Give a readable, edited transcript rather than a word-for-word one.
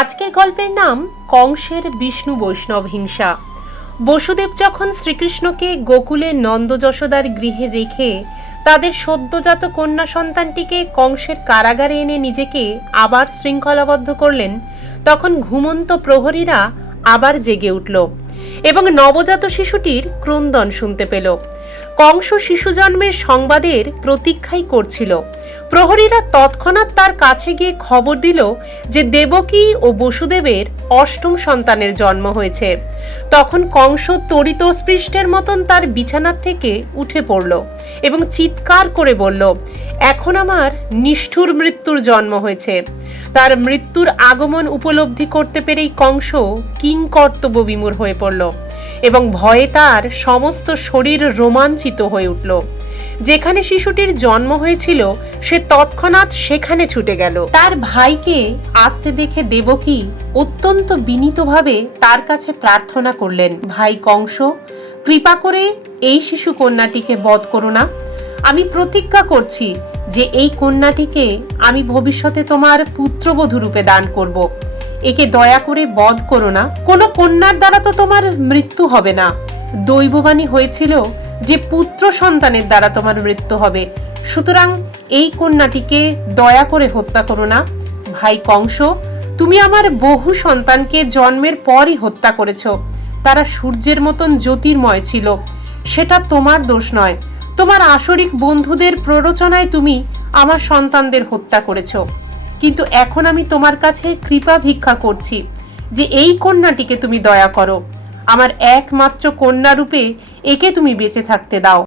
আজকের গল্পের নাম কংসের বিষ্ণু বৈষ্ণব হিংসা। বসুদেব যখন শ্রীকৃষ্ণকে গোকুলে নন্দ যশোদার গৃহে রেখে তাদের সদ্যজাত কন্যা সন্তানটিকে কংসের কারাগারে এনে নিজেকে আবার শৃঙ্খলাবদ্ধ করলেন, তখন ঘুমন্ত প্রহরীরা আবার জেগে উঠল এবং নবজাত শিশুটির ক্রন্দন শুনতে পেল। কংস শিশু জন্মের সংবাদের প্রতীক্ষাই করছিল। প্রহরীরা তৎক্ষণাৎ তার কাছে গিয়ে খবর দিল যে দেবকী ও বসুদেবের অষ্টম সন্তানের জন্ম হয়েছে। তখন কংস তড়িৎস্পৃষ্টের মতন তার বিছানার থেকে উঠে পড়ল এবং চিৎকার করে বলল, এখন আমার নিষ্ঠুর মৃত্যুর জন্ম হয়েছে। তার মৃত্যুর আগমন উপলব্ধি করতে পেরেই কংস কিংকর্তব্য বিমূঢ় হয়ে পড়ল এবং ভয়ে তার সমস্ত শরীর রোমাঞ্চিত হয়ে উঠল। যেখানে শিশুটির জন্ম হয়েছিল সে তৎক্ষণাৎ সেখানে ছুটে গেল। তার ভাইকে আসতে দেখে দেবকী অত্যন্ত বিনীতভাবে তার কাছে প্রার্থনা করলেন, ভাই কংস, কৃপা করে এই শিশু কন্যাটিকে বধ করো না। আমি প্রতিজ্ঞা করছি যে এই কন্যাটিকে আমি ভবিষ্যতে তোমার পুত্রবধূ রূপে দান করব। একে দয়া করে বধ করো না। কোনো কন্যার দ্বারা তো তোমার মৃত্যু হবে না। দৈববাণী হয়েছিল যে পুত্র সন্তানের দ্বারা তোমার মৃত্যু হবে। সুতরাং এই কন্যাটিকে দয়া করে হত্যা করো না। ভাই কংস, তুমি আমার বহু সন্তানকে জন্মের পরই হত্যা করেছ। তারা সূর্যের মতন জ্যোতির্ময় ছিল। সেটা তোমার দোষ নয়। তোমার আসরিক বন্ধুদের প্ররোচনায় তুমি আমার সন্তানদের হত্যা করেছ। কিন্তু এখন আমি তোমার কাছে কৃপা ভিক্ষা করছি যে এই কন্যাটিকে তুমি দয়া করো। আমার একমাত্র কন্যা রূপে একে তুমি বেঁচে থাকতে দাও।